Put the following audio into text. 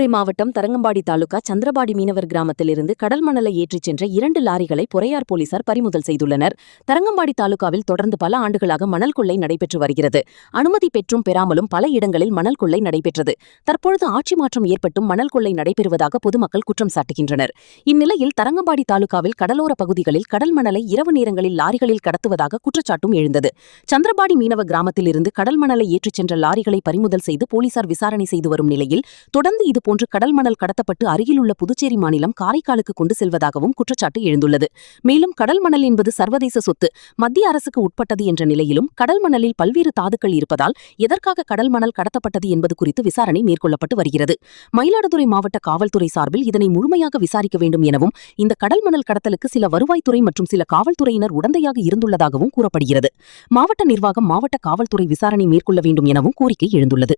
மயிலாடுதுறை மாவட்டம் தரங்கம்பாடி தாலுகா சந்திரபாடி மீனவர் கிராமத்திலிருந்து கடல் மணலை ஏற்றிச் சென்ற 2 லாரிகளை பொறையார் போலீசார் பறிமுதல் செய்துள்ளனர். தரங்கம்பாடி தாலுகாவில் தொடர்ந்து பல ஆண்டுகளாக மணல் கொள்ளை நடைபெற்று வருகிறது. அனுமதி பெற்றும் பெறாமலும் பல இடங்களில் மணல் கொள்ளை நடைபெற்றது. தற்பொழுது ஆட்சி மாற்றம் ஏற்பட்டும் மணல் கொள்ளை நடைபெறுவதாக பொதுமக்கள் குற்றம் சாட்டுகின்றனர். இந்நிலையில் தரங்கம்பாடி தாலுகாவில் கடலோர பகுதிகளில் கடல் மணலை இரவு நேரங்களில் லாரிகளில் கடத்துவதாக குற்றச்சாட்டும் எழுந்தது. சந்திரபாடி மீனவ கிராமத்திலிருந்து கடல் மணலை ஏற்றிச் சென்ற லாரிகளை பறிமுதல் செய்து போலீசார் விசாரணை செய்து வரும் நிலையில் தொடர்ந்து இதுபோன்று கடல் மணல் கடத்தப்பட்டு அருகிலுள்ள புதுச்சேரி மாநிலம் காரைக்காலுக்கு கொண்டு செல்வதாகவும் குற்றச்சாட்டு எழுந்துள்ளது. மேலும் கடல் மணல் என்பது சர்வதேச சொத்து, மத்திய அரசுக்கு உட்பட்டது என்ற நிலையிலும் கடல் மணலில் பல்வேறு தாதுக்கள் இருப்பதால் எதற்காக கடல் மணல் கடத்தப்பட்டது என்பது குறித்து விசாரணை மேற்கொள்ளப்பட்டு வருகிறது. மயிலாடுதுறை மாவட்ட காவல்துறை சார்பில் இதனை முழுமையாக விசாரிக்க வேண்டும் எனவும், இந்த கடல் மணல் கடத்தலுக்கு சில வருவாய்த்துறை மற்றும் சில காவல்துறையினர் உடந்தையாக இருந்துள்ளதாகவும் கூறப்படுகிறது. மாவட்ட நிர்வாகம் மாவட்ட காவல்துறை விசாரணை மேற்கொள்ள வேண்டும் எனவும் கோரிக்கை எழுந்துள்ளது.